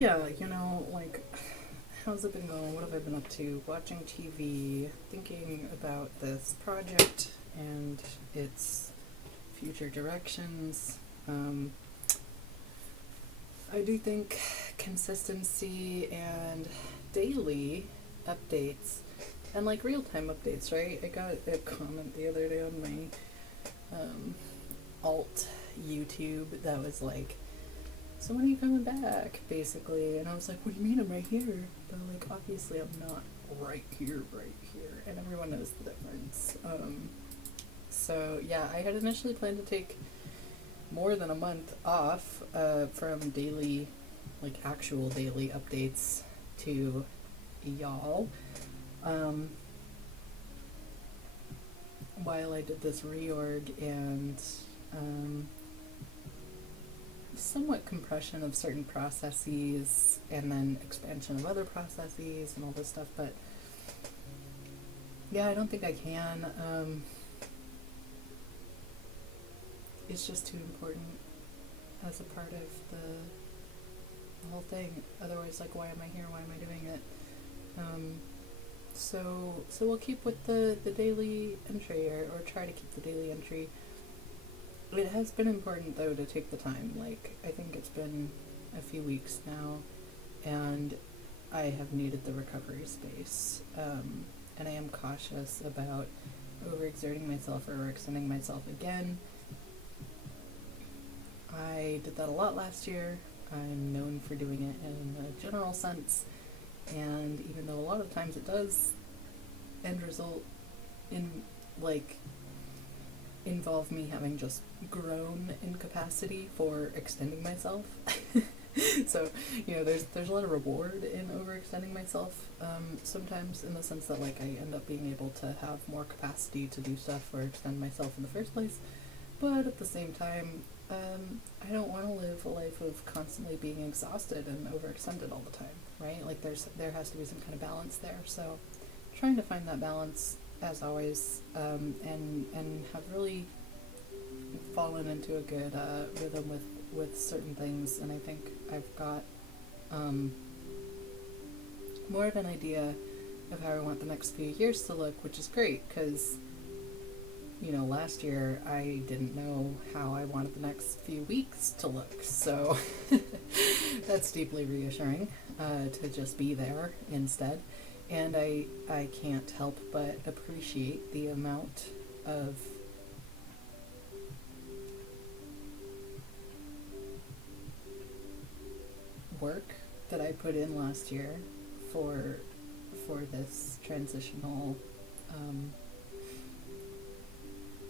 Yeah, like, how's it been going? What have I been up to? Watching TV, thinking about this project and its future directions. Um, I do think consistency and daily updates and like real time updates, right? I got a comment the other day on my alt YouTube that was like, so when are you coming back, basically? And I was like, what do you mean I'm right here? But like, obviously I'm not right here, and everyone knows the difference. So yeah, I had initially planned to take more than a month off from daily, like actual daily updates to y'all, um, while I did this reorg and um, somewhat compression of certain processes and then expansion of other processes and all this stuff. But yeah, I don't think I can. It's just too important as a part of the whole thing. Otherwise, like, why am I here? Why am I doing it? So we'll keep with the daily entry, or try to keep the daily entry. It has been important, though, to take the time. Like, I think it's been a few weeks now, and I have needed the recovery space. And I am cautious about overexerting myself or overextending myself again. I did that a lot last year. I'm known for doing it in a general sense, and even though a lot of times it does end result in, like, involve me having just grown in capacity for extending myself. So, there's a lot of reward in overextending myself, sometimes, in the sense that, like, I end up being able to have more capacity to do stuff or extend myself in the first place. But at the same time, I don't want to live a life of constantly being exhausted and overextended all the time, right? Like, there has to be some kind of balance there. So trying to find that balance, as always, and have really fallen into a good rhythm with certain things. And I think I've got more of an idea of how I want the next few years to look, which is great, because last year I didn't know how I wanted the next few weeks to look. So that's deeply reassuring, to just be there instead. And I can't help but appreciate the amount of work that I put in last year for this transitional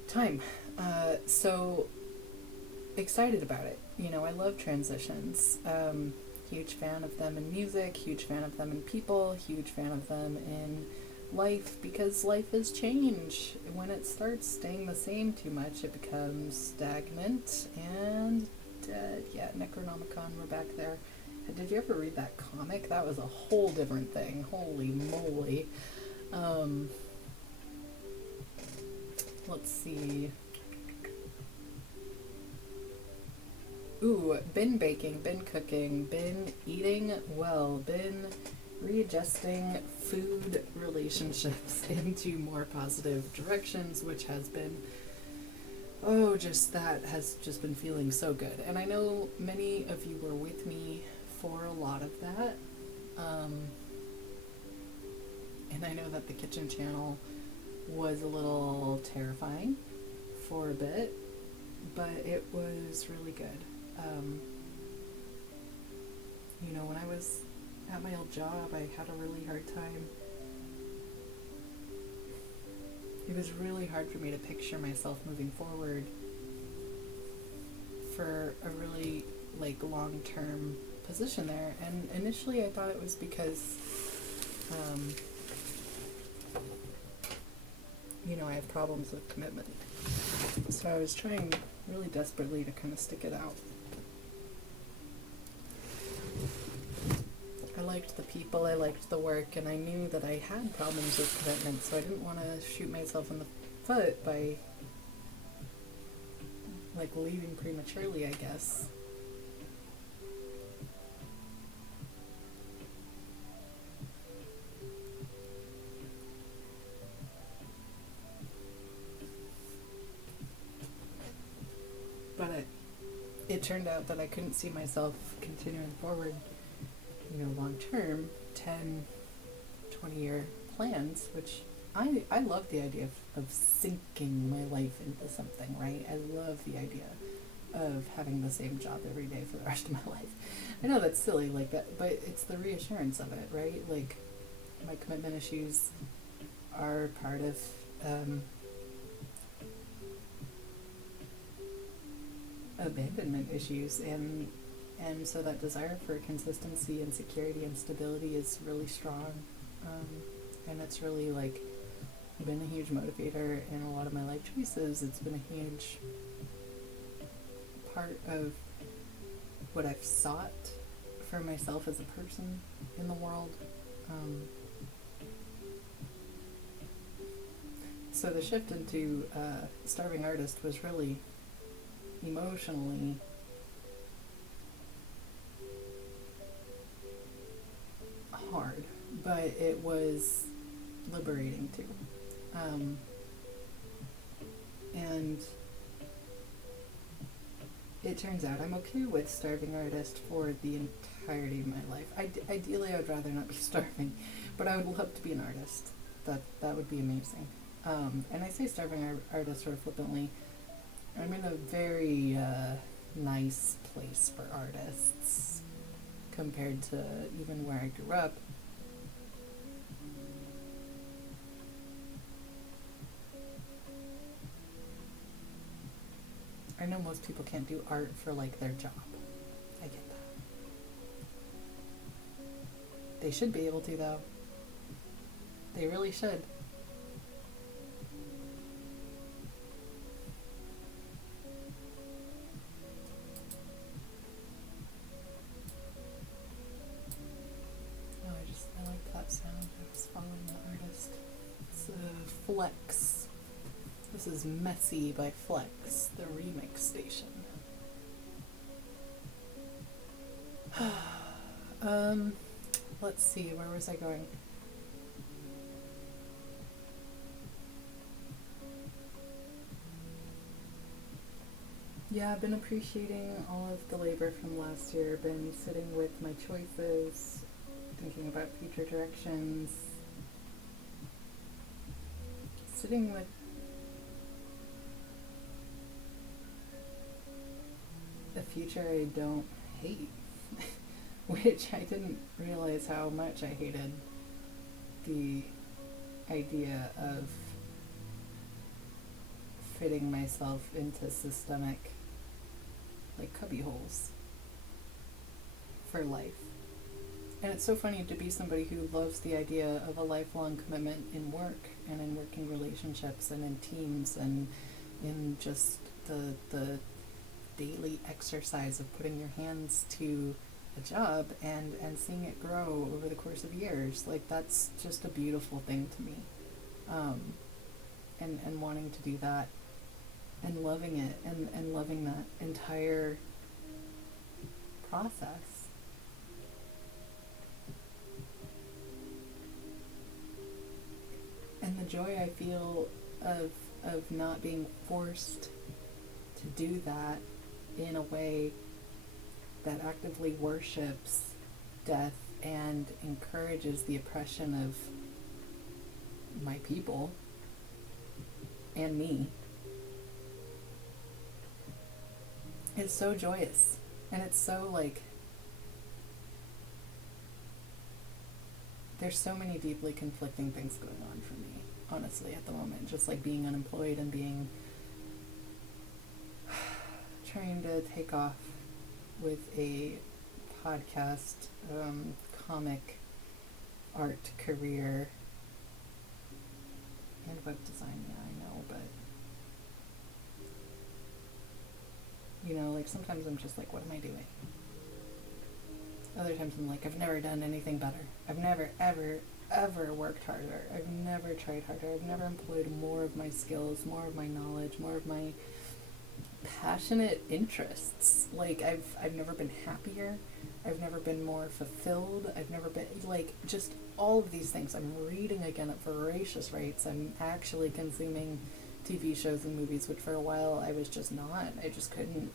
time. So excited about it. I love transitions. Huge fan of them in music, huge fan of them in people, huge fan of them in life, because life is change. When it starts staying the same too much, it becomes stagnant and dead. Yeah, Necronomicon, we're back there. Did you ever read that comic? That was a whole different thing. Holy moly. Let's see. Ooh, been baking, been cooking, been eating well, been readjusting food relationships into more positive directions, which has been, that has just been feeling so good. And I know many of you were with me for a lot of that. And I know that the kitchen channel was a little terrifying for a bit, but it was really good. When I was at my old job, I had a really hard time. It was really hard for me to picture myself moving forward for a really, like, long-term position there. And initially I thought it was because, I have problems with commitment. So I was trying really desperately to kind of stick it out. I liked the people, I liked the work, and I knew that I had problems with commitment, so I didn't want to shoot myself in the foot by, like, leaving prematurely, I guess. it turned out that I couldn't see myself continuing forward, long term, 10, 20-year plans, which I love the idea of sinking my life into something, right? I love the idea of having the same job every day for the rest of my life. I know that's silly like that, but it's the reassurance of it, right? Like, my commitment issues are part of abandonment issues, and so that desire for consistency and security and stability is really strong, and it's really like been a huge motivator in a lot of my life choices. It's been a huge part of what I've sought for myself as a person in the world. So the shift into starving artist was really emotionally hard, but it was liberating too. And it turns out I'm okay with starving artist for the entirety of my life. Ideally, I would rather not be starving, but I would love to be an artist. That would be amazing. And I say starving artist sort of flippantly. I'm in a very nice place for artists compared to even where I grew up. I know most people can't do art for like their job. I get that. They should be able to, though. They really should. Oh, I like that sound. I was following the artist. It's a Flex. This is Messy by Flex, the remix station. Let's see, where was I going? Yeah, I've been appreciating all of the labor from last year, been sitting with my choices, thinking about future directions, sitting with a future I don't hate, which I didn't realize how much I hated the idea of fitting myself into systemic, like, cubby holes for life. And it's so funny to be somebody who loves the idea of a lifelong commitment in work and in working relationships and in teams and in just the daily exercise of putting your hands to a job and seeing it grow over the course of years. Like, that's just a beautiful thing to me. And wanting to do that and loving it and loving that entire process. And the joy I feel of not being forced to do that in a way that actively worships death and encourages the oppression of my people and me is so joyous. And it's so, like, there's so many deeply conflicting things going on for me, honestly, at the moment. Just like being unemployed and being trying to take off with a podcast, comic art career, and web design. Yeah, I know, but like, sometimes I'm just like, what am I doing? Other times I'm like, I've never done anything better. I've never, ever worked harder. I've never tried harder. I've never employed more of my skills, more of my knowledge, more of my passionate interests. Like, I've never been happier. I've never been more fulfilled. I've never been, like, just all of these things. I'm reading again at voracious rates. I'm actually consuming TV shows and movies, which for a while I was just not. I just couldn't.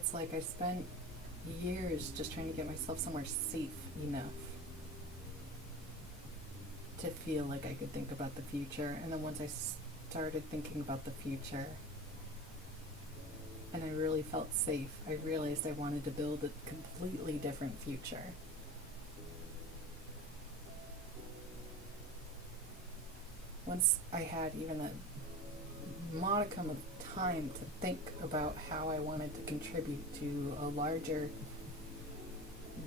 it's like I spent years just trying to get myself somewhere safe enough to feel like I could think about the future. And then once I started thinking about the future and I really felt safe, I realized I wanted to build a completely different future. Once I had even a modicum of time to think about how I wanted to contribute to a larger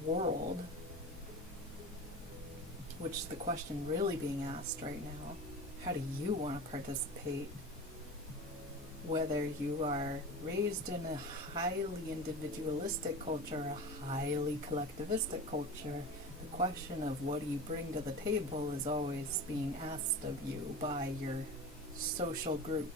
world, which is the question really being asked right now. How do you want to participate? Whether you are raised in a highly individualistic culture, a highly collectivistic culture, the question of what do you bring to the table is always being asked of you by your social group.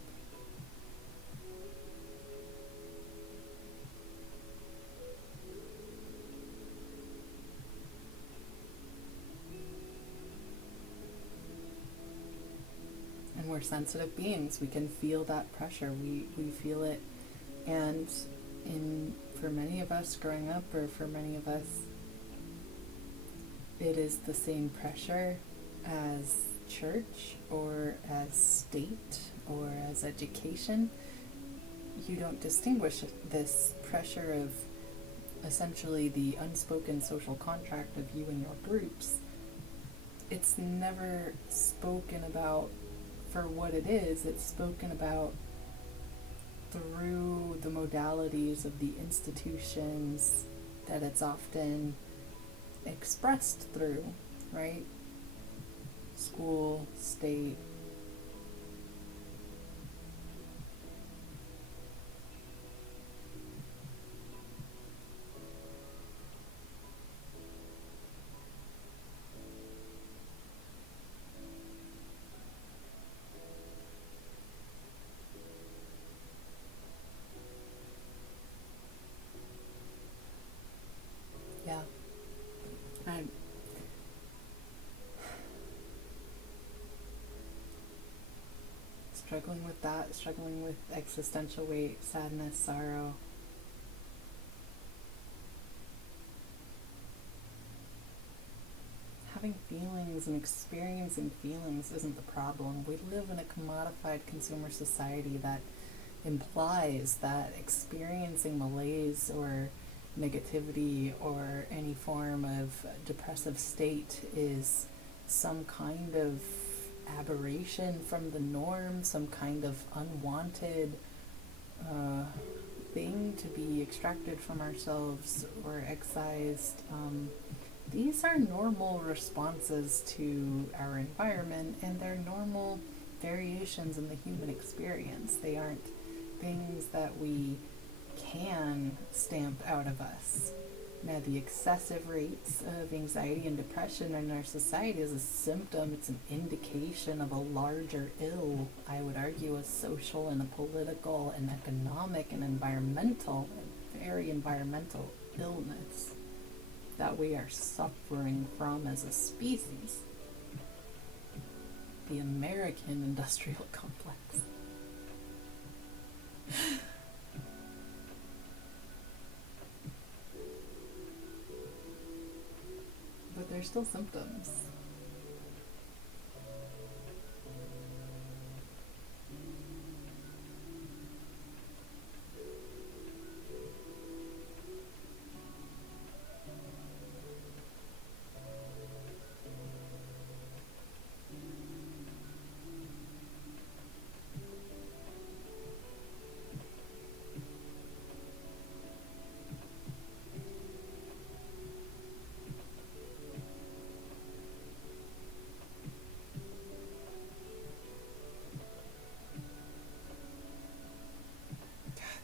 And we're sensitive beings. We can feel that pressure. We feel it. And for many of us growing up, or for many of us, it is the same pressure as church or as state or as education. You don't distinguish this pressure of essentially the unspoken social contract of you and your groups. It's never spoken about for what it is. It's spoken about through the modalities of the institutions that it's often expressed through, right? School, state. Yeah. I'm struggling with that, struggling with existential weight, sadness, sorrow. Having feelings and experiencing feelings isn't the problem. We live in a commodified consumer society that implies that experiencing malaise or negativity or any form of depressive state is some kind of aberration from the norm, some kind of unwanted thing to be extracted from ourselves or excised. These are normal responses to our environment, and they're normal variations in the human experience. They aren't things that we can stamp out of us. Now, the excessive rates of anxiety and depression in our society is a symptom, it's an indication of a larger ill, I would argue, a social and a political and economic and environmental, very environmental illness that we are suffering from as a species. The American industrial complex. But there's still symptoms.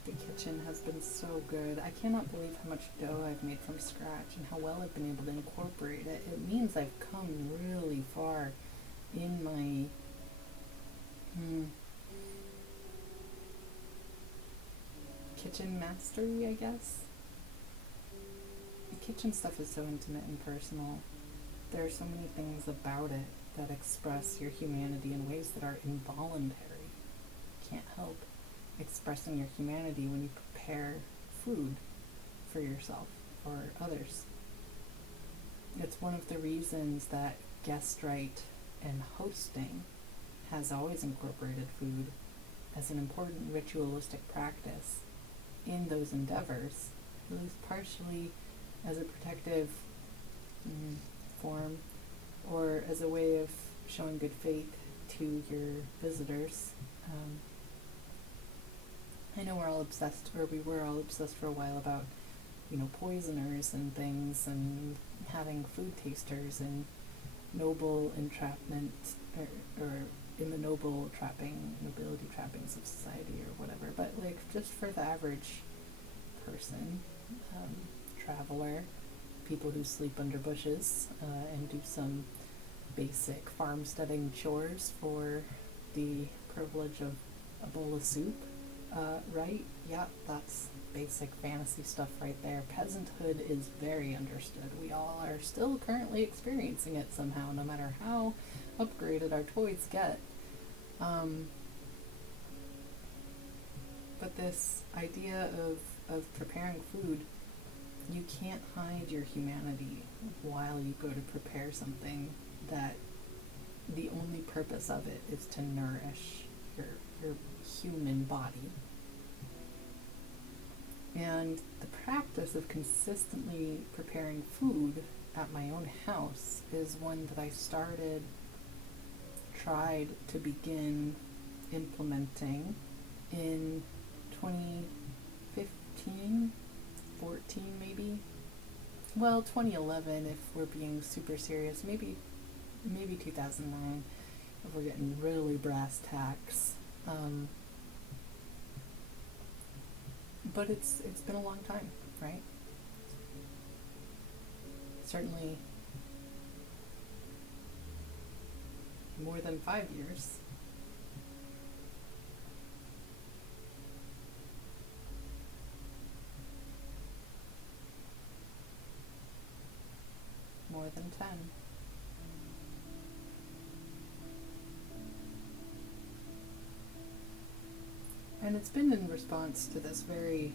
The kitchen has been so good. I cannot believe how much dough I've made from scratch and how well I've been able to incorporate it. It means I've come really far in my kitchen mastery, I guess. The kitchen stuff is so intimate and personal. There are so many things about it that express your humanity in ways that are involuntary. You can't help expressing your humanity when you prepare food for yourself or others. It's one of the reasons that guest right and hosting has always incorporated food as an important ritualistic practice in those endeavors, at least partially as a protective form or as a way of showing good faith to your visitors. I know we're all obsessed, or we were all obsessed for a while about, poisoners and things and having food tasters and noble entrapment, or in the nobility trappings of society or whatever, but like just for the average person, traveler, people who sleep under bushes and do some basic farmsteading chores for the privilege of a bowl of soup, right? Yeah, that's basic fantasy stuff right there. Peasanthood is very understood. We all are still currently experiencing it somehow, no matter how upgraded our toys get. But this idea of preparing food, you can't hide your humanity while you go to prepare something that the only purpose of it is to nourish your human body. And the practice of consistently preparing food at my own house is one that I tried to begin implementing in 2015, 14 maybe. Well, 2011 if we're being super serious, maybe 2009 if we're getting really brass tacks. But it's been a long time, right? Certainly more than 5 years. More than 10. And it's been in response to this very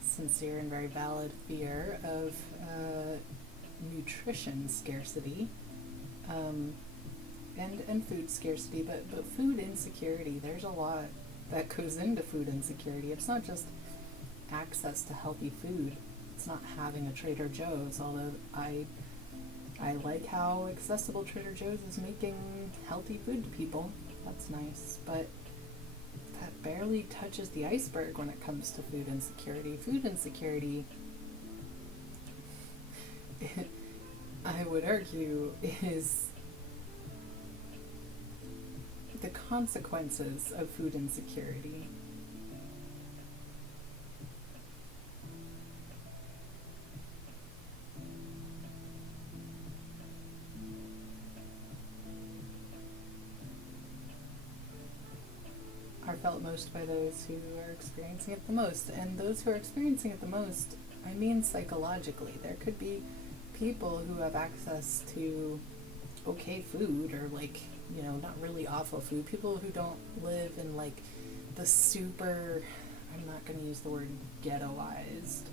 sincere and very valid fear of nutrition scarcity, and food scarcity, but food insecurity. There's a lot that goes into food insecurity. It's not just access to healthy food. It's not having a Trader Joe's, although I like how accessible Trader Joe's is making healthy food to people. That's nice, but that barely touches the iceberg when it comes to food insecurity. Food insecurity, I would argue, is the consequences of food insecurity. Are felt most by those who are experiencing it the most. And those who are experiencing it the most, I mean psychologically. There could be people who have access to okay food, or not really awful food. People who don't live in the super, I'm not going to use the word ghettoized,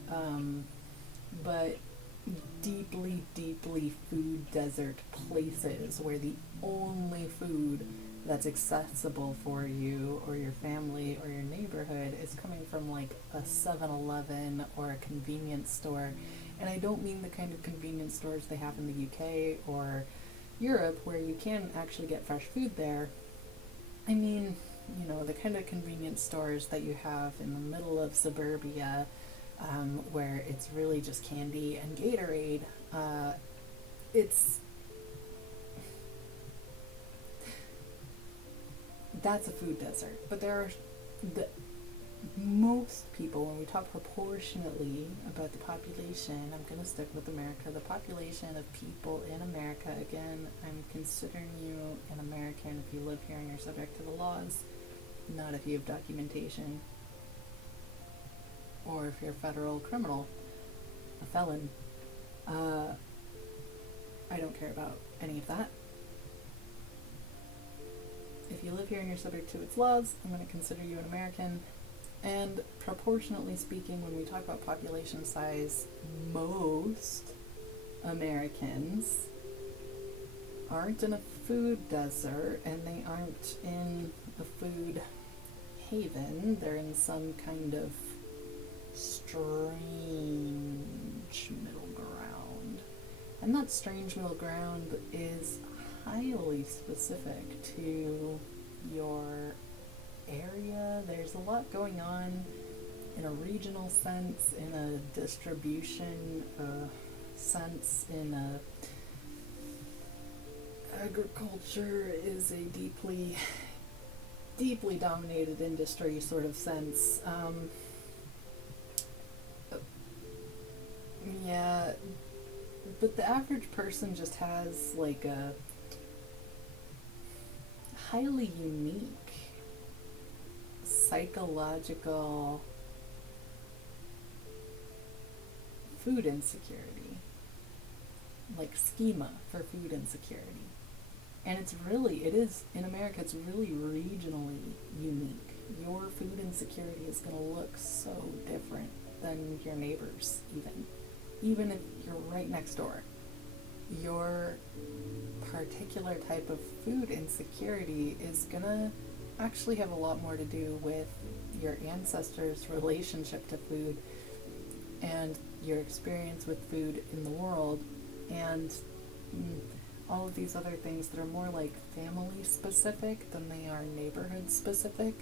but deeply, deeply food desert places where the only food that's accessible for you or your family or your neighborhood is coming from a 7-Eleven or a convenience store. And I don't mean the kind of convenience stores they have in the UK or Europe where you can actually get fresh food there. I mean, the kind of convenience stores that you have in the middle of suburbia, where it's really just candy and Gatorade. That's a food desert. But there are most people, when we talk proportionately about the population, I'm going to stick with America, the population of people in America, again, I'm considering you an American if you live here and you're subject to the laws, not if you have documentation, or if you're a federal criminal, a felon. I don't care about any of that. If you live here and you're subject to its laws, I'm going to consider you an American. And proportionately speaking, when we talk about population size, most Americans aren't in a food desert and they aren't in a food haven. They're in some kind of strange middle ground. And that strange middle ground is highly specific to your area. There's a lot going on in a regional sense, in a distribution sense, in a agriculture is a deeply dominated industry sort of sense. Yeah, but the average person just has like a highly unique psychological food insecurity, like schema for food insecurity. And it is, in America, it's really regionally unique. Your food insecurity is going to look so different than your neighbors, even if you're right next door. Your particular type of food insecurity is going to actually have a lot more to do with your ancestors' relationship to food and your experience with food in the world, and all of these other things that are more like family specific than they are neighborhood specific.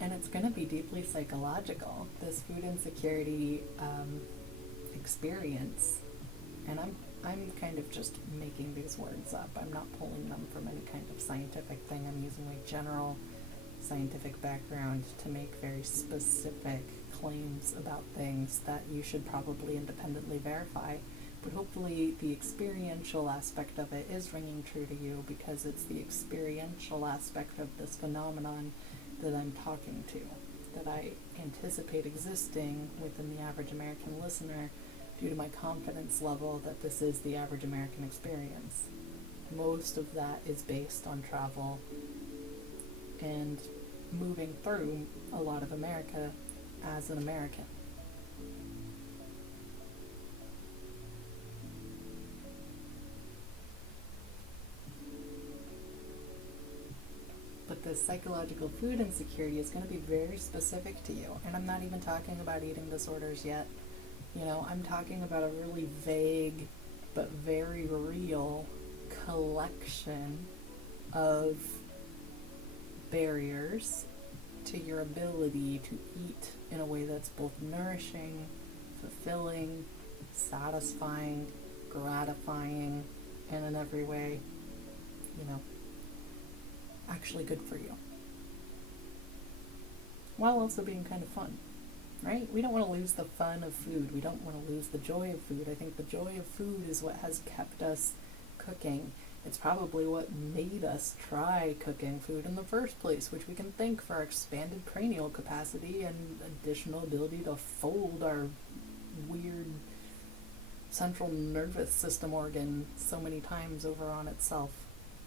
And it's going to be deeply psychological, this food insecurity experience. And I'm kind of just making these words up. I'm not pulling them from any kind of scientific thing. I'm using my general scientific background to make very specific claims about things that you should probably independently verify. But hopefully the experiential aspect of it is ringing true to you, because it's the experiential aspect of this phenomenon that I'm talking to, that I anticipate existing within the average American listener due to my confidence level that this is the average American experience. Most of that is based on travel and moving through a lot of America as an American. But this psychological food insecurity is going to be very specific to you. And I'm not even talking about eating disorders yet. I'm talking about a really vague but very real collection of barriers to your ability to eat in a way that's both nourishing, fulfilling, satisfying, gratifying, and in every way, actually good for you. While also being kind of fun, right? We don't want to lose the fun of food. We don't want to lose the joy of food. I think the joy of food is what has kept us cooking. It's probably what made us try cooking food in the first place, which we can thank for our expanded cranial capacity and additional ability to fold our weird central nervous system organ so many times over on itself.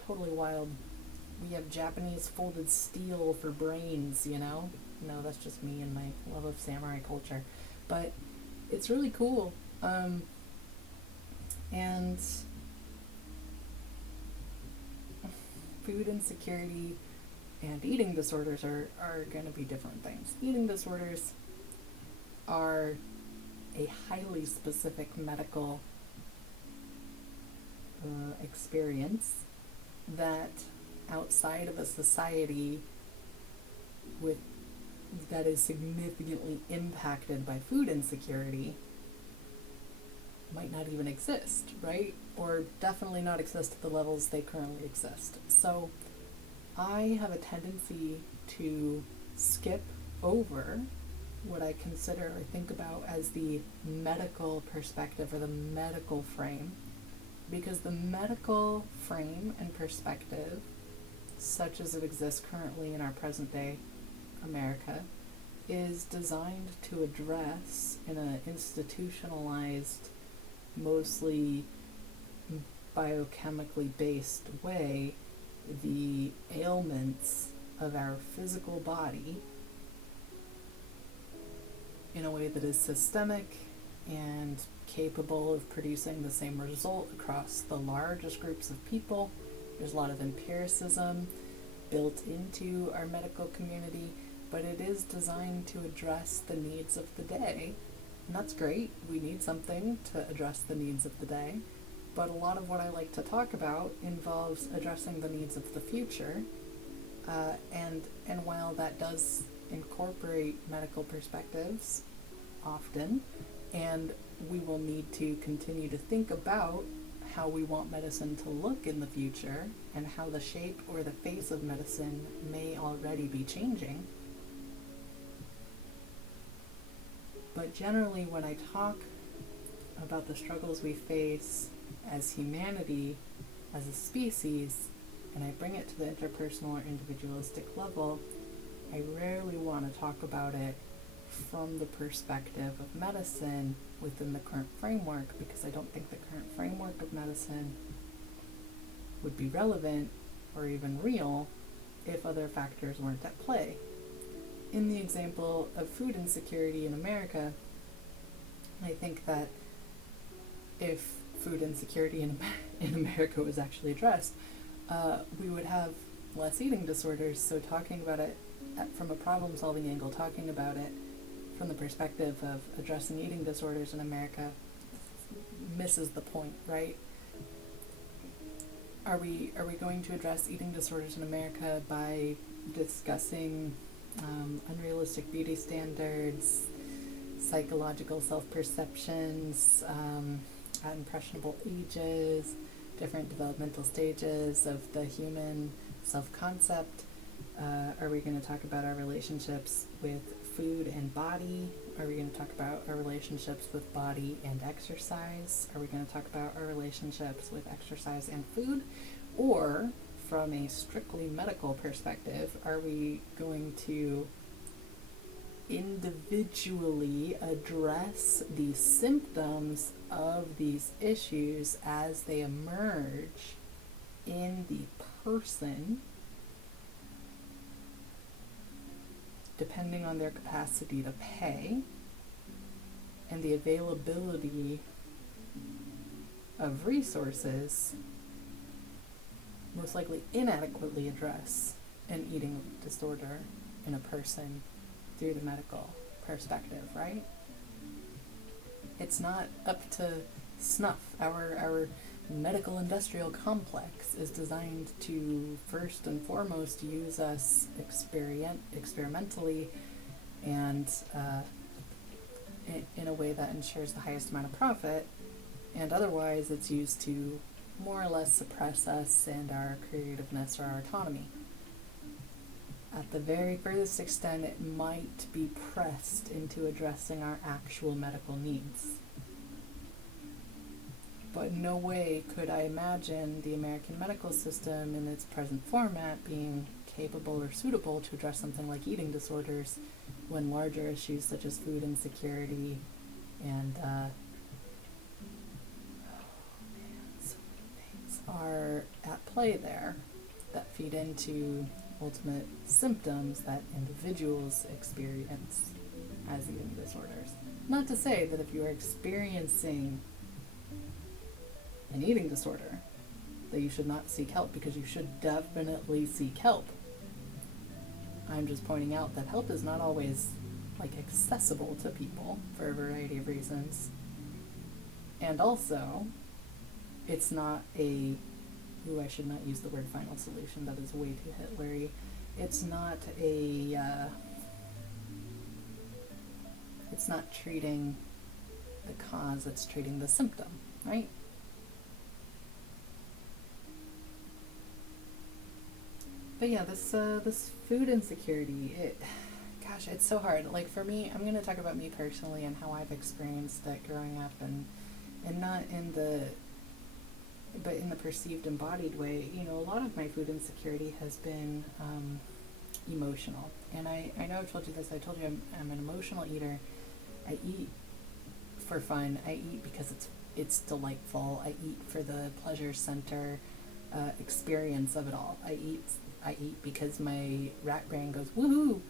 Totally wild. We have Japanese folded steel for brains, No, that's just me and my love of samurai culture. But it's really cool. And food insecurity and eating disorders are going to be different things. Eating disorders are a highly specific medical experience that outside of a society with that is significantly impacted by food insecurity might not even exist, right? Or definitely not exist at the levels they currently exist. So I have a tendency to skip over what I consider or think about as the medical perspective or the medical frame, because the medical frame and perspective, such as it exists currently in our present day America, is designed to address in an institutionalized, mostly biochemically based way the ailments of our physical body in a way that is systemic and capable of producing the same result across the largest groups of people. There's a lot of empiricism built into our medical community, but it is designed to address the needs of the day. And that's great. We need something to address the needs of the day. But a lot of what I like to talk about involves addressing the needs of the future. And while that does incorporate medical perspectives often, and we will need to continue to think about how we want medicine to look in the future and how the shape or the face of medicine may already be changing. But generally, when I talk about the struggles we face as humanity, as a species, and I bring it to the interpersonal or individualistic level, I rarely want to talk about it from the perspective of medicine within the current framework, because I don't think the current framework of medicine would be relevant or even real if other factors weren't at play. In the example of food insecurity in America, I think that if food insecurity in America was actually addressed, we would have less eating disorders. So talking about it from a problem-solving angle, talking about it from the perspective of addressing eating disorders in America misses the point, right? Are we going to address eating disorders in America by discussing unrealistic beauty standards, psychological self-perceptions at impressionable ages, different developmental stages of the human self-concept? Are we going to talk about our relationships with food and body? Are we going to talk about our relationships with body and exercise? Are we going to talk about our relationships with exercise and food? Or, from a strictly medical perspective, are we going to individually address the symptoms of these issues as they emerge in the person, depending on their capacity to pay and the availability of resources, most likely inadequately address an eating disorder in a person through the medical perspective, right? It's not up to snuff. Our medical industrial complex is designed to first and foremost use us experimentally and in a way that ensures the highest amount of profit, and otherwise it's used to more or less suppress us and our creativeness or our autonomy. At the very furthest extent, it might be pressed into addressing our actual medical needs. But in no way could I imagine the American medical system in its present format being capable or suitable to address something like eating disorders when larger issues such as food insecurity and so many things are at play there that feed into ultimate symptoms that individuals experience as eating disorders. Not to say that if you are experiencing an eating disorder that you should not seek help, because you should definitely seek help. I'm just pointing out that help is not always accessible to people for a variety of reasons. And also, it's not I should not use the word final solution, that is way too Hitlery. It's not it's not treating the cause, it's treating the symptom, right? But yeah, this food insecurity, it's so hard. For me, I'm going to talk about me personally and how I've experienced it growing up, and not in the perceived embodied way. A lot of my food insecurity has been emotional. And I know I've told you this. I told you I'm an emotional eater. I eat for fun. I eat because it's delightful. I eat for the pleasure center experience of it all. I eat because my rat brain goes woohoo,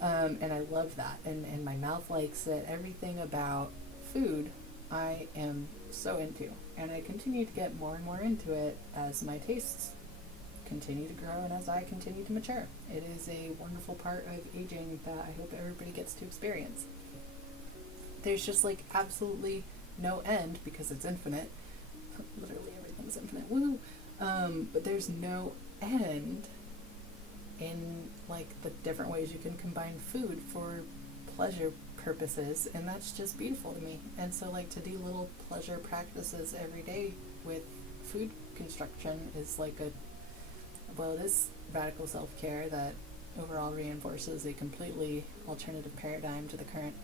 and I love that, and my mouth likes it. Everything about food, I am so into, and I continue to get more and more into it as my tastes continue to grow and as I continue to mature. It is a wonderful part of aging that I hope everybody gets to experience. There's just like absolutely no end because it's infinite. Literally everything's infinite. Woo! But there's no end in like the different ways you can combine food for pleasure purposes, and that's just beautiful to me. And so like to do little pleasure practices every day with food construction is like this radical self-care that overall reinforces a completely alternative paradigm to the current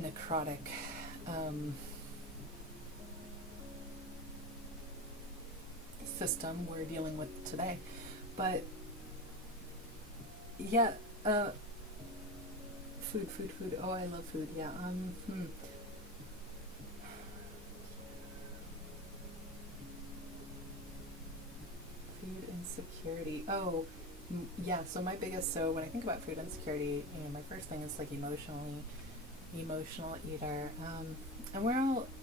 necrotic system we're dealing with today. But yeah, food. Oh, I love food. Yeah. Food insecurity. Oh, yeah. So when I think about food insecurity, my first thing is like emotional eater. And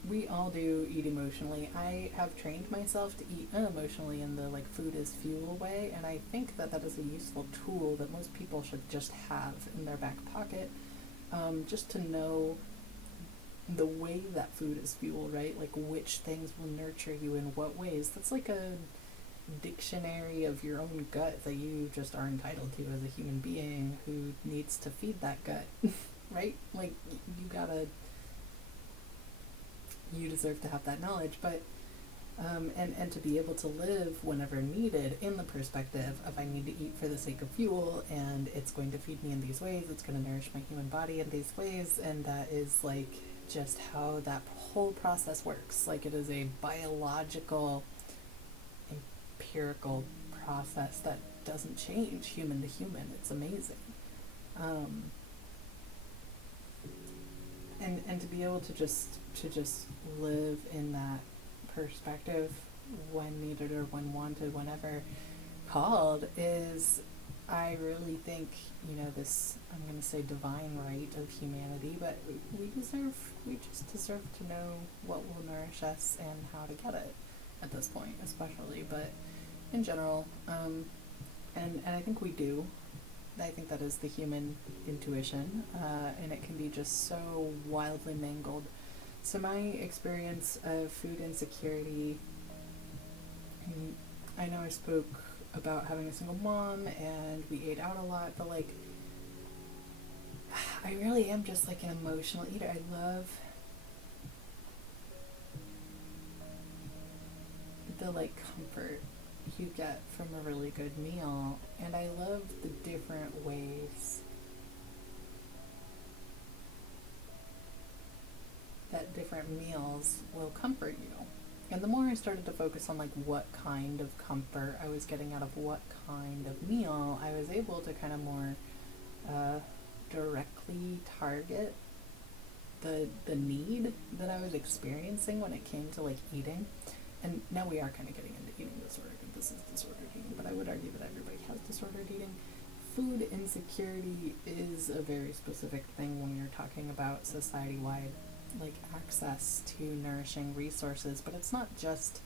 we all do eat emotionally. I have trained myself to eat unemotionally in the like food is fuel way, and I think that is a useful tool that most people should just have in their back pocket, just to know the way that food is fuel, right? Like which things will nurture you in what ways. That's like a dictionary of your own gut that you just are entitled to as a human being who needs to feed that gut, right? Like you deserve to have that knowledge, but and to be able to live whenever needed in the perspective of I need to eat for the sake of fuel, and it's going to feed me in these ways, it's going to nourish my human body in these ways, and that is like just how that whole process works. Like it is a biological, empirical process that doesn't change human to human. It's amazing. And to be able to just live in that perspective when needed or when wanted, whenever called, is, I really think, this, I'm going to say divine right of humanity, but we just deserve to know what will nourish us and how to get it at this point, especially, but in general, and I think we do. I think that is the human intuition, and it can be just so wildly mangled. So my experience of food insecurity, I know I spoke about having a single mom and we ate out a lot, but like, I really am just like an emotional eater. I love the like comfort you get from a really good meal, and I love the different ways that different meals will comfort you. And the more I started to focus on like what kind of comfort I was getting out of what kind of meal, I was able to kind of more directly target the need that I was experiencing when it came to like eating. And now we are kind of getting into eating disorder, because this is disordered eating, but I would argue that everybody has disordered eating. Food insecurity is a very specific thing when you're talking about society-wide, like, access to nourishing resources, but it's not just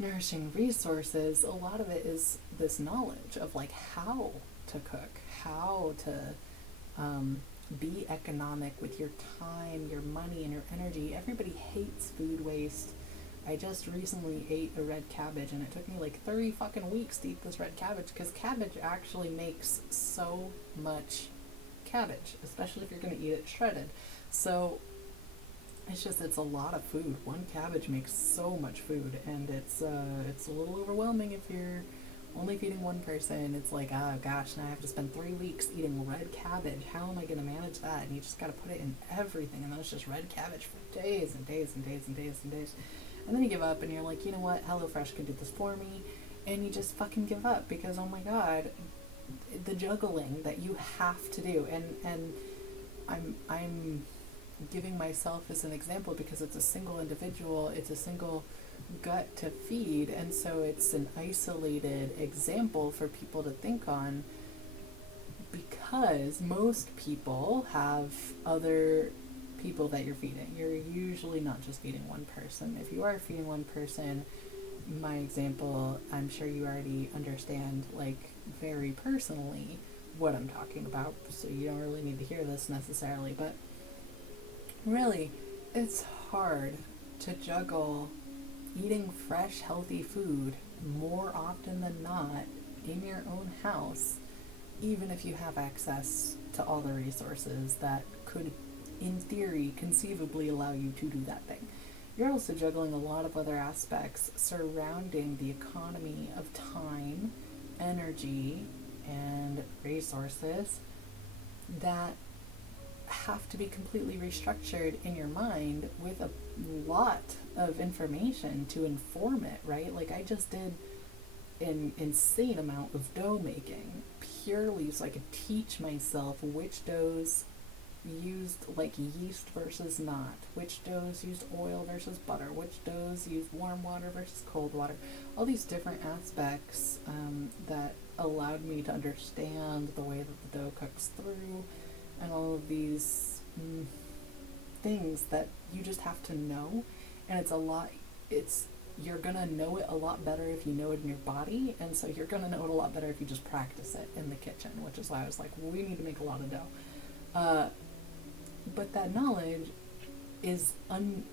nourishing resources. A lot of it is this knowledge of, like, how to cook, how to be economic with your time, your money, and your energy. Everybody hates food waste. I just recently ate a red cabbage, and it took me like 30 fucking weeks to eat this red cabbage, because cabbage actually makes so much cabbage, especially if you're going to eat it shredded. So it's a lot of food. One cabbage makes so much food, and it's a little overwhelming if you're only feeding one person. It's like, oh gosh, now I have to spend 3 weeks eating red cabbage. How am I going to manage that? And you just got to put it in everything, and then it's just red cabbage for days and days and days and days and days. And then you give up, and you're like, you know what, HelloFresh could do this for me, and you just fucking give up, because, oh my god, the juggling that you have to do, and I'm giving myself as an example, because it's a single individual, it's a single gut to feed, and so it's an isolated example for people to think on, because most people have other people that you're feeding. You're usually not just feeding one person. If you are feeding one person, my example, I'm sure you already understand, like, very personally what I'm talking about, so you don't really need to hear this necessarily, but really, it's hard to juggle eating fresh, healthy food more often than not in your own house, even if you have access to all the resources that could, in theory, conceivably allow you to do that thing. You're also juggling a lot of other aspects surrounding the economy of time, energy, and resources that have to be completely restructured in your mind with a lot of information to inform it, right? Like, I just did an insane amount of dough making purely so I could teach myself which doughs used like yeast versus not, which doughs used oil versus butter, which doughs used warm water versus cold water, all these different aspects that allowed me to understand the way that the dough cooks through, and all of these things that you just have to know. And you're gonna know it a lot better if you know it in your body, and so you're gonna know it a lot better if you just practice it in the kitchen, which is why I was like, well, we need to make a lot of dough. But that knowledge is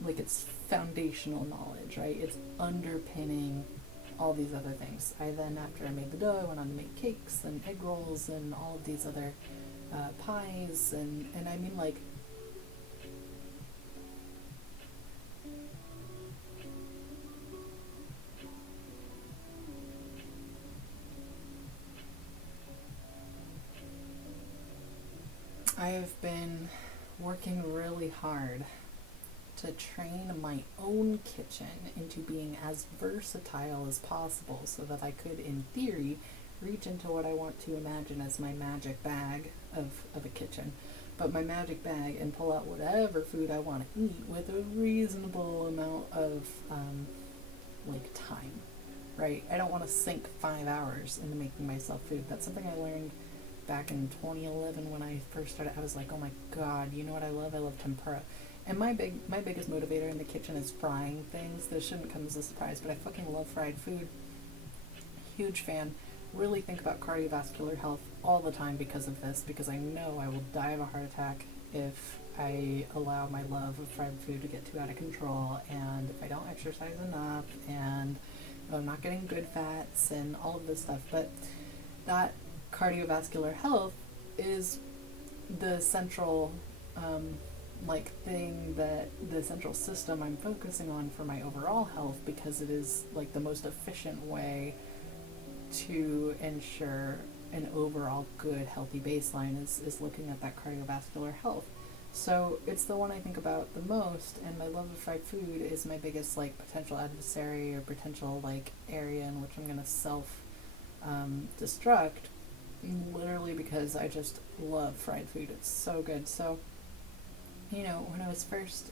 it's foundational knowledge, right? It's underpinning all these other things. I then, after I made the dough, I went on to make cakes and egg rolls and all of these other pies, and I mean, like, I have been working really hard to train my own kitchen into being as versatile as possible so that I could, in theory, reach into what I want to imagine as my magic bag of a kitchen, but my magic bag, and pull out whatever food I want to eat with a reasonable amount of time, right? I don't want to sink 5 hours into making myself food. That's something I learned back in 2011 when I first started. I was like, oh my god, you know what I love? I love tempura. And my biggest motivator in the kitchen is frying things. This shouldn't come as a surprise, but I fucking love fried food. Huge fan. Really think about cardiovascular health all the time because of this, because I know I will die of a heart attack if I allow my love of fried food to get too out of control, and if I don't exercise enough, and I'm not getting good fats and all of this stuff. But that cardiovascular health is the central thing, that the central system I'm focusing on for my overall health, because it is like the most efficient way to ensure an overall good healthy baseline is looking at that cardiovascular health. So it's the one I think about the most, and my love of fried food is my biggest potential adversary, or potential area in which I'm going to self destruct, literally because I just love fried food. It's so good. So, when I was first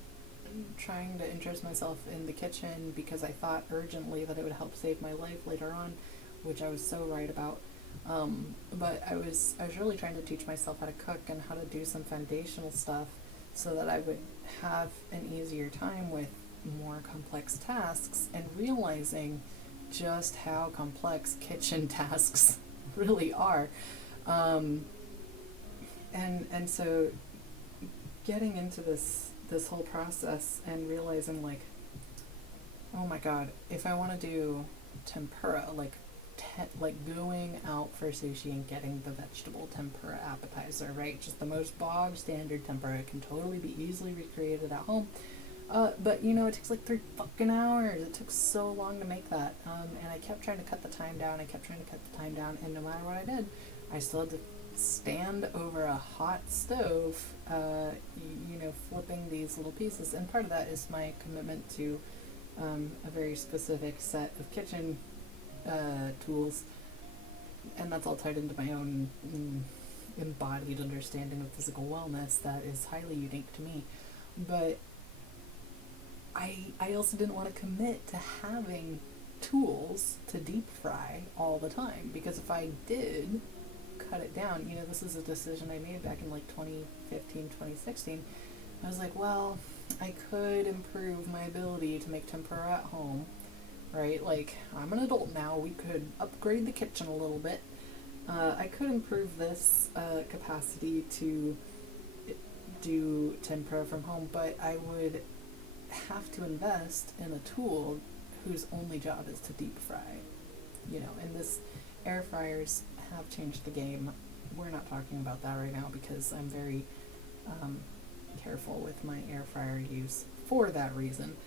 trying to interest myself in the kitchen because I thought urgently that it would help save my life later on, which I was so right about. But I was really trying to teach myself how to cook and how to do some foundational stuff so that I would have an easier time with more complex tasks, and realizing just how complex kitchen tasks really are. And so getting into this whole process and realizing oh my god, if I want to do tempura, going out for sushi and getting the vegetable tempura appetizer, right? Just the most bog standard tempura. It can totally be easily recreated at home. But it takes 3 fucking hours. It took so long to make that. And I kept trying to cut the time down. And no matter what I did, I still had to stand over a hot stove, flipping these little pieces. And part of that is my commitment to a very specific set of kitchen tools, and that's all tied into my own embodied understanding of physical wellness that is highly unique to me. But I also didn't want to commit to having tools to deep fry all the time, because if I did cut it down, this is a decision I made back in like 2015, 2016. I was like, well, I could improve my ability to make tempura at home, right? Like, I'm an adult now, we could upgrade the kitchen a little bit. I could improve this capacity to do tempura from home, but I would have to invest in a tool whose only job is to deep fry. And this air fryers have changed the game. We're not talking about that right now because I'm very careful with my air fryer use for that reason.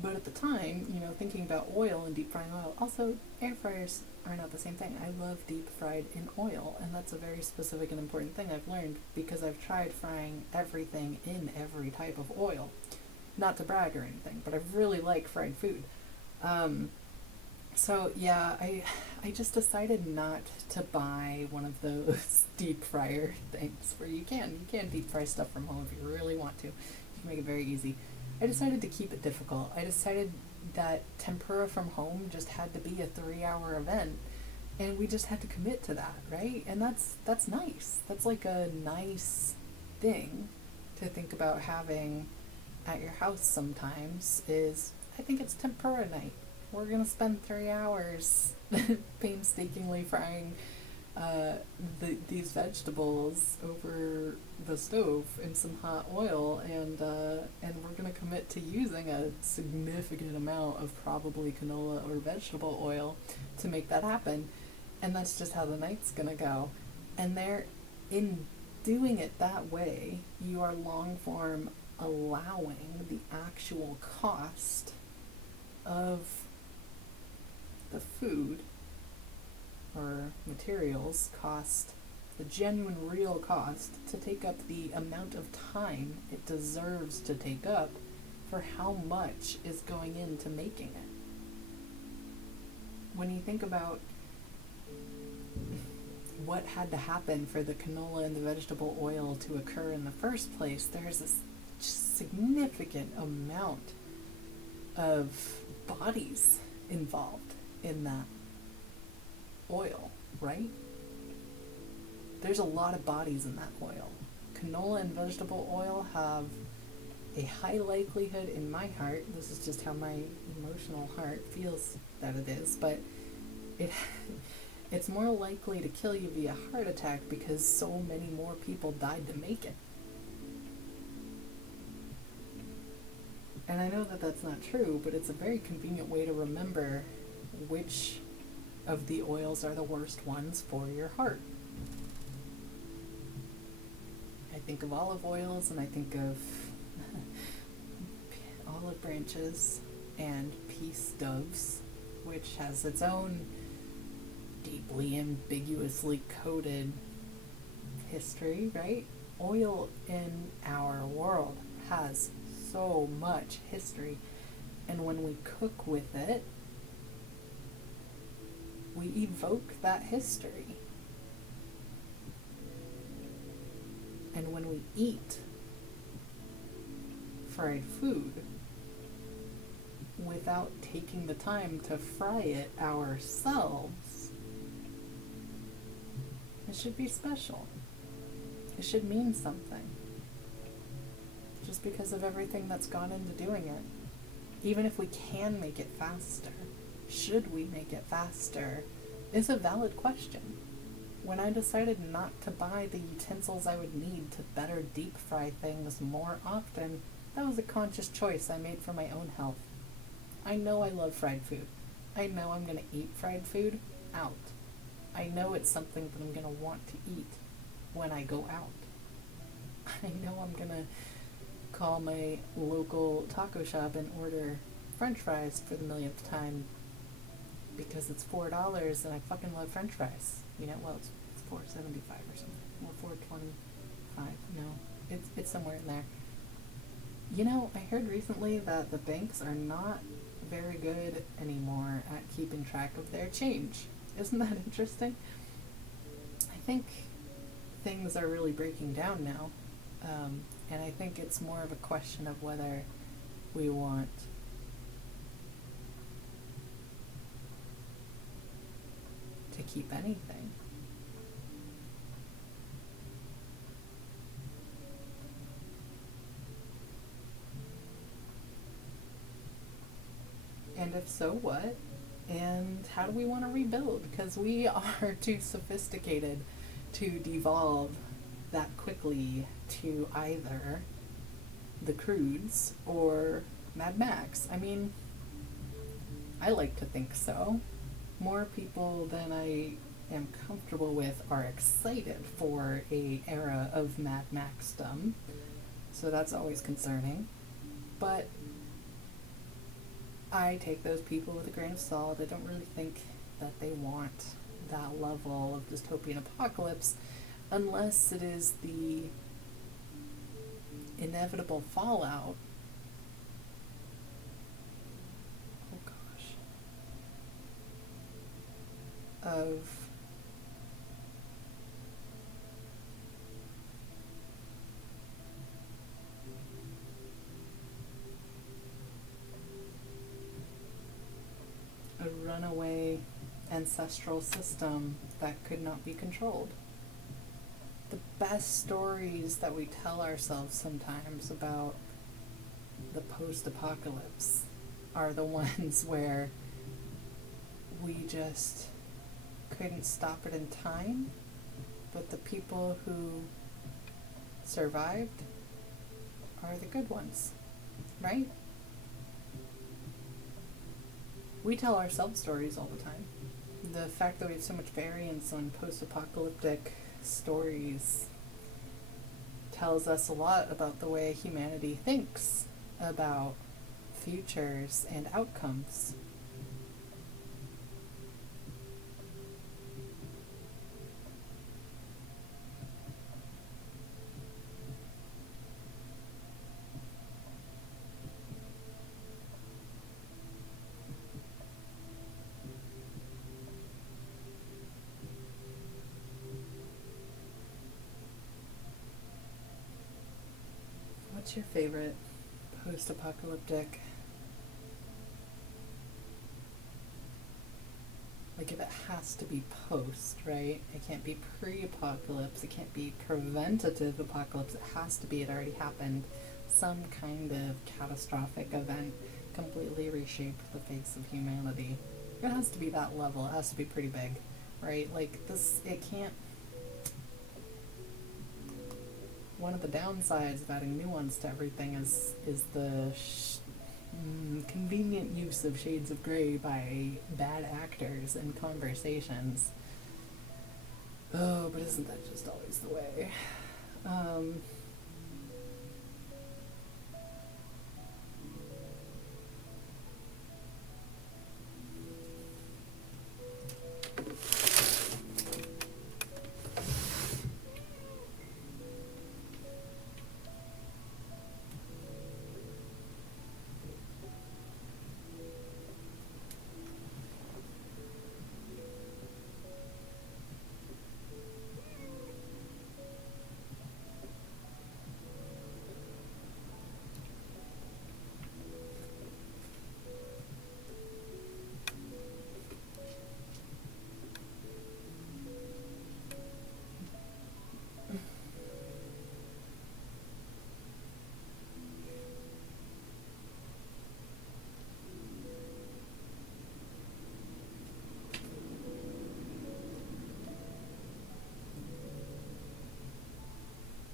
But at the time, thinking about oil and deep frying oil, also air fryers are not the same thing. I love deep fried in oil, and that's a very specific and important thing I've learned because I've tried frying everything in every type of oil. Not to brag or anything, but I really like fried food. So yeah, I just decided not to buy one of those deep fryer things where you can deep fry stuff from home if you really want to. You can make it very easy. I decided to keep it difficult. I decided that tempura from home just had to be a 3-hour event, and we just had to commit to that, right? And that's nice. That's like a nice thing to think about having at your house sometimes. Is I think it's tempura night. We're gonna spend 3 hours painstakingly frying these vegetables over the stove in some hot oil, and we're gonna commit to using a significant amount of probably canola or vegetable oil to make that happen, and that's just how the night's gonna go. And in doing it that way, you are long form allowing the actual cost of the food or materials cost, the genuine real cost, to take up the amount of time it deserves to take up for how much is going into making it. When you think about what had to happen for the canola and the vegetable oil to occur in the first place, there's this significant amount of bodies involved in that oil, right? There's a lot of bodies in that oil. Canola and vegetable oil have a high likelihood in my heart, this is just how my emotional heart feels that it is, but it's more likely to kill you via heart attack because so many more people died to make it. And I know that that's not true, but it's a very convenient way to remember which of the oils are the worst ones for your heart. I think of olive oils, and I think of olive branches and peace doves, which has its own deeply ambiguously coded history, right? Oil in our world has so much history, and when we cook with it, we evoke that history. And when we eat fried food without taking the time to fry it ourselves, it should be special. It should mean something. Just because of everything that's gone into doing it. Even if we can make it faster, should we make it faster, is a valid question. When I decided not to buy the utensils I would need to better deep fry things more often, that was a conscious choice I made for my own health. I know I love fried food. I know I'm going to eat fried food out. I know it's something that I'm going to want to eat when I go out. I know I'm going to call my local taco shop and order french fries for the millionth time because it's $4 and I fucking love french fries. Well, it's $4.75 or something, or $4.25. No, it's somewhere in there. I heard recently that the banks are not very good anymore at keeping track of their change. Isn't that interesting? I think things are really breaking down now, And I think it's more of a question of whether we want to keep anything. And if so, what? And how do we want to rebuild? Because we are too sophisticated to devolve that quickly to either the Croods or Mad Max. I mean, I like to think so. More people than I am comfortable with are excited for a era of Mad Maxdom, so that's always concerning. But I take those people with a grain of salt. I don't really think that they want that level of dystopian apocalypse unless it is the inevitable fallout. Oh gosh. Of a runaway ancestral system that could not be controlled. The best stories that we tell ourselves sometimes about the post-apocalypse are the ones where we just couldn't stop it in time, but the people who survived are the good ones, right? We tell ourselves stories all the time. The fact that we have so much variance on post-apocalyptic stories tells us a lot about the way humanity thinks about futures and outcomes. What's your favorite post-apocalyptic? Like, if it has to be post, right? It can't be pre-apocalypse. It can't be preventative apocalypse. It has to be, it already happened. Some kind of catastrophic event completely reshaped the face of humanity. It has to be that level. It has to be pretty big, right? Like, this, it can't. One of the downsides of adding nuance to everything is the convenient use of shades of gray by bad actors in conversations. Oh, but isn't that just always the way?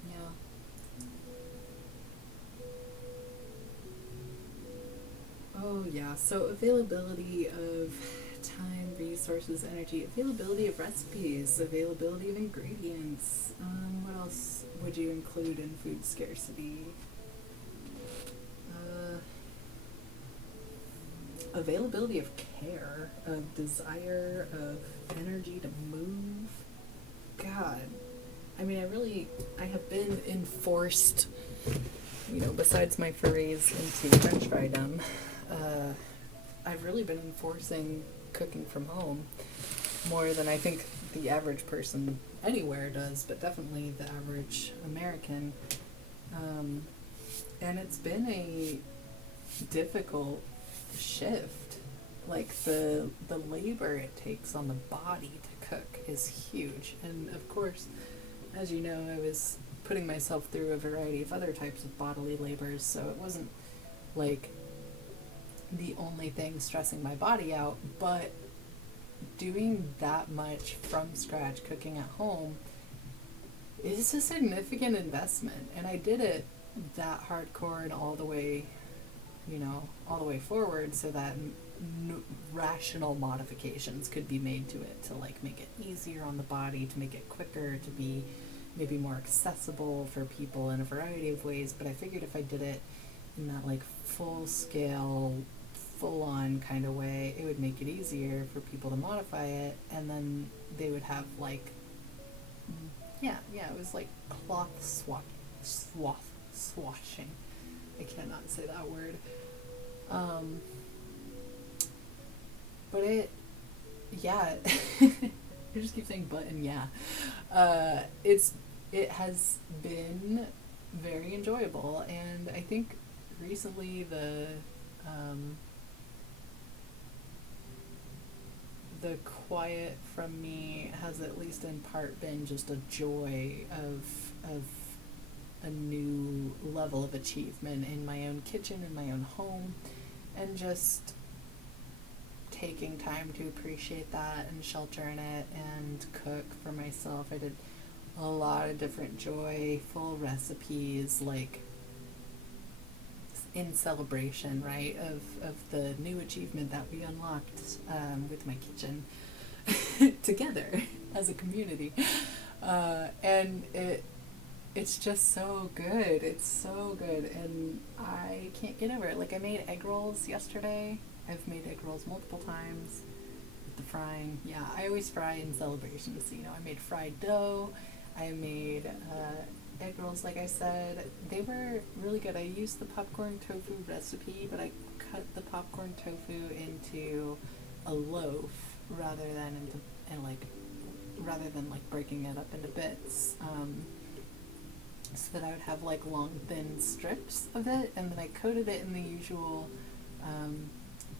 Yeah. Oh, yeah. So, availability of time, resources, energy, availability of recipes, availability of ingredients. What else would you include in food scarcity? Availability of care, of desire, of energy to move. God. I mean, I have been enforced, besides my forays into French frydom, I've really been enforcing cooking from home more than I think the average person anywhere does, but definitely the average American. Um, and it's been a difficult shift. Like the labor it takes on the body to cook is huge. And of course, as you know, I was putting myself through a variety of other types of bodily labors, so it wasn't like the only thing stressing my body out, but doing that much from scratch cooking at home is a significant investment. And I did it that hardcore and all the way, all the way forward so that rational modifications could be made to it to like make it easier on the body, to make it quicker, to be maybe more accessible for people in a variety of ways. But I figured if I did it in that like full scale, full on kind of way, it would make it easier for people to modify it, and then they would have like, it was like swashing. I cannot say that word. But I just keep saying but and yeah. It has been very enjoyable, and I think recently the quiet from me has at least in part been just a joy of a new level of achievement in my own kitchen, in my own home, and just taking time to appreciate that and shelter in it and cook for myself. I did a lot of different joyful recipes, like in celebration, right, of the new achievement that we unlocked with my kitchen together as a community. And it's just so good. It's so good, and I can't get over it. Like, I made egg rolls yesterday. I've made egg rolls multiple times with the frying. Yeah, I always fry in celebrations. I made fried dough. I made egg rolls, like I said. They were really good. I used the popcorn tofu recipe, but I cut the popcorn tofu into a loaf rather than breaking it up into bits. So that I would have like long thin strips of it, and then I coated it in the usual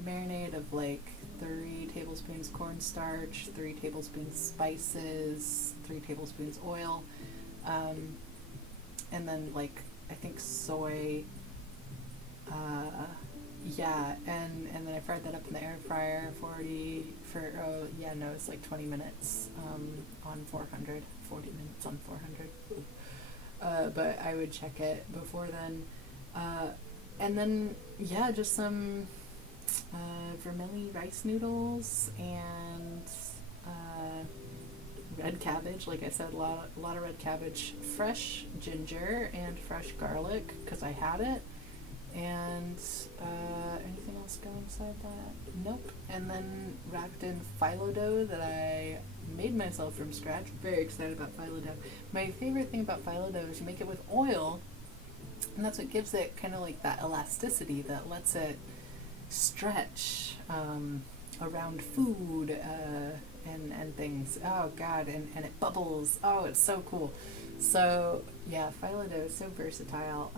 marinade of like 3 tablespoons cornstarch, 3 tablespoons spices, 3 tablespoons oil, and then like I think soy, and then I fried that up in the air fryer it's like 20 minutes on 400, 40 minutes on 400. But I would check it before then. And then, just some vermilion rice noodles and red cabbage. Like I said, a lot of red cabbage, fresh ginger and fresh garlic, because I had it. And anything else go inside that? Nope. And then wrapped in phyllo dough that I made myself from scratch. Very excited about phyllo dough. My favorite thing about phyllo dough is you make it with oil, and that's what gives it kind of like that elasticity that lets it stretch around food and things. Oh god, and it bubbles. Oh, it's so cool. So yeah, phyllo dough is so versatile.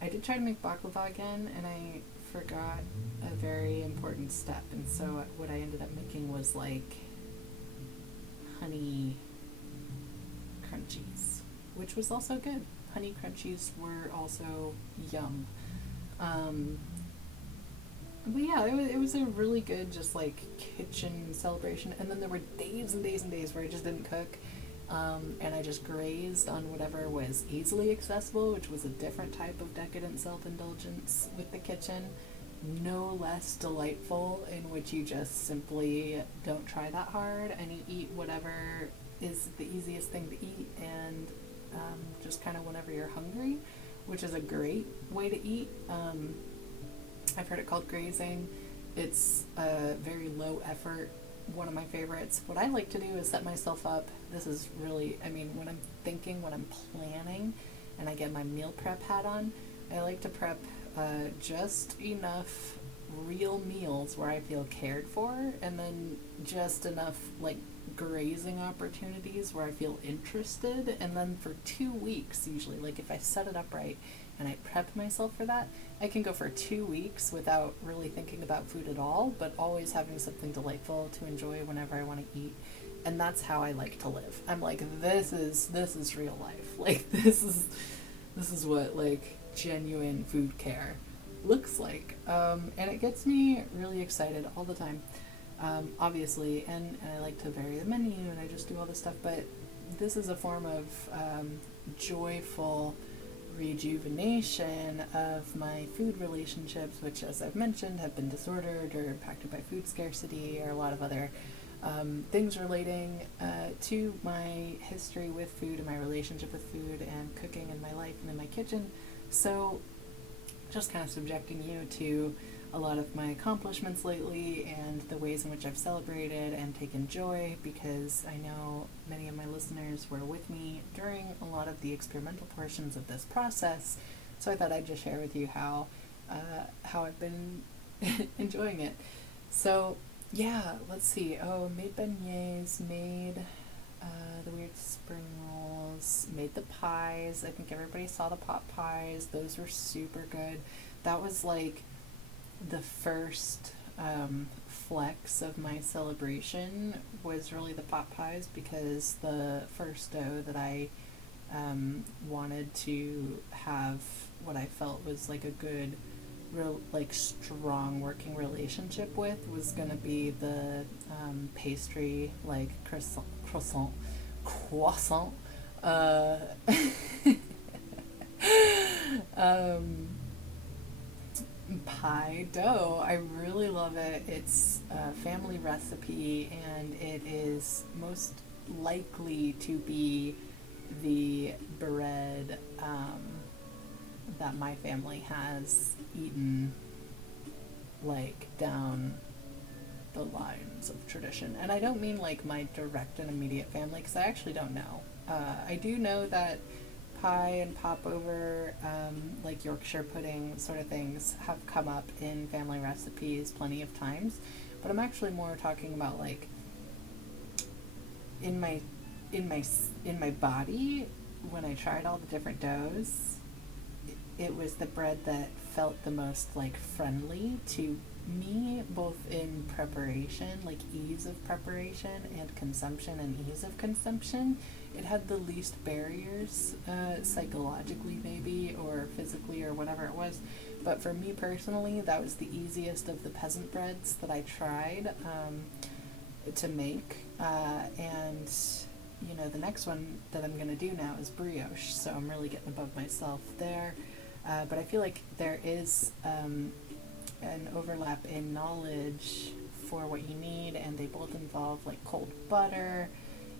I did try to make baklava again, and I forgot a very important step, and so what I ended up making was like honey crunchies, which was also good. Honey crunchies were also yum. But yeah, it was a really good just like kitchen celebration, and then there were days and days and days where I just didn't cook. And I just grazed on whatever was easily accessible, which was a different type of decadent self-indulgence with the kitchen. No less delightful, in which you just simply don't try that hard and you eat whatever is the easiest thing to eat, and just kind of whenever you're hungry, which is a great way to eat. I've heard it called grazing. It's a very low effort, one of my favorites. What I like to do is set myself up. This is really, when I'm planning and I get my meal prep hat on, I like to prep just enough real meals where I feel cared for, and then just enough like grazing opportunities where I feel interested. And then for 2 weeks, usually, like if I set it up right and I prep myself for that, I can go for 2 weeks without really thinking about food at all, but always having something delightful to enjoy whenever I want to eat. And that's how I like to live. I'm like, this is real life. Like this is what like genuine food care looks like. And it gets me really excited all the time, obviously, and I like to vary the menu and I just do all this stuff, but this is a form of joyful rejuvenation of my food relationships, which, as I've mentioned, have been disordered or impacted by food scarcity or a lot of other things relating to my history with food and my relationship with food and cooking in my life and in my kitchen. So just kind of subjecting you to a lot of my accomplishments lately and the ways in which I've celebrated and taken joy, because I know many of my listeners were with me during a lot of the experimental portions of this process. So I thought I'd just share with you how I've been enjoying it. So yeah, let's see. Oh, made beignets, made the weird spring rolls, made the pies. I think everybody saw the pot pies. Those were super good. That was like the first flex of my celebration, was really the pot pies, because the first dough that I wanted to have what I felt was like a good, real, like strong working relationship with was gonna be the pastry, like croissant um, pie dough. I really love it. It's a family recipe, and it is most likely to be the bread that my family has eaten like down the lines of tradition. And I don't mean like my direct and immediate family, because I actually don't know. I do know that pie and popover, like Yorkshire pudding sort of things, have come up in family recipes plenty of times, but I'm actually more talking about like in my body. When I tried all the different doughs, it was the bread that felt the most like friendly to me, both in preparation, like ease of preparation and consumption and ease of consumption. It had the least barriers, psychologically maybe, or physically, or whatever it was. But for me personally, that was the easiest of the peasant breads that I tried to make. And you know, the next one that I'm going to do now is brioche, so I'm really getting above myself there. But I feel like there is an overlap in knowledge for what you need, and they both involve like cold butter,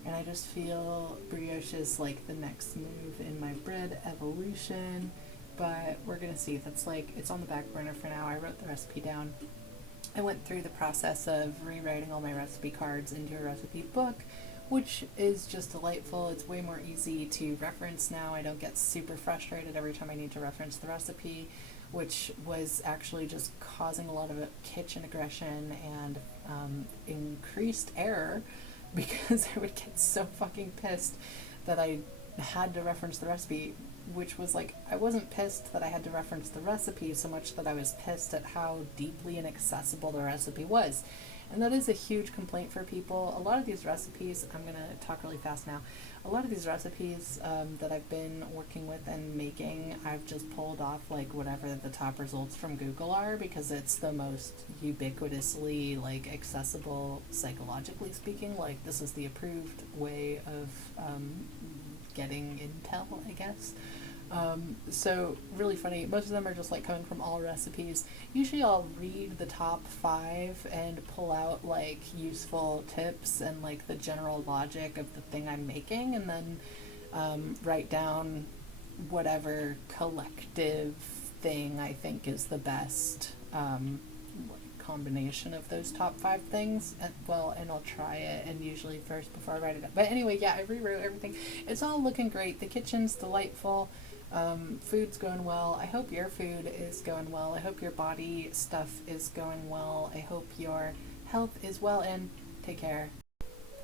and I just feel brioche is like the next move in my bread evolution. But we're gonna see. That's like, it's on the back burner for now. I wrote the recipe down. I went through the process of rewriting all my recipe cards into a recipe book, which is just delightful. It's way more easy to reference now. I don't get super frustrated every time I need to reference the recipe, which was actually just causing a lot of kitchen aggression and increased error, because I would get so fucking pissed that I had to reference the recipe, which was like, I wasn't pissed that I had to reference the recipe so much that I was pissed at how deeply inaccessible the recipe was. And that is a huge complaint for people. A lot of these recipes, I'm going to talk really fast now, a lot of these recipes that I've been working with and making, I've just pulled off like whatever the top results from Google are, because it's the most ubiquitously like accessible, psychologically speaking. Like, this is the approved way of getting intel, I guess. So really funny. Most of them are just like coming from all recipes. Usually I'll read the top 5 and pull out like useful tips and like the general logic of the thing I'm making, and then write down whatever collective thing I think is the best combination of those top 5 things. And I'll try it, and usually first before I write it up. But anyway, yeah, I rewrote everything. It's all looking great. The kitchen's delightful. Food's going well. I hope your food is going well. I hope your body stuff is going well. I hope your health is well, and take care.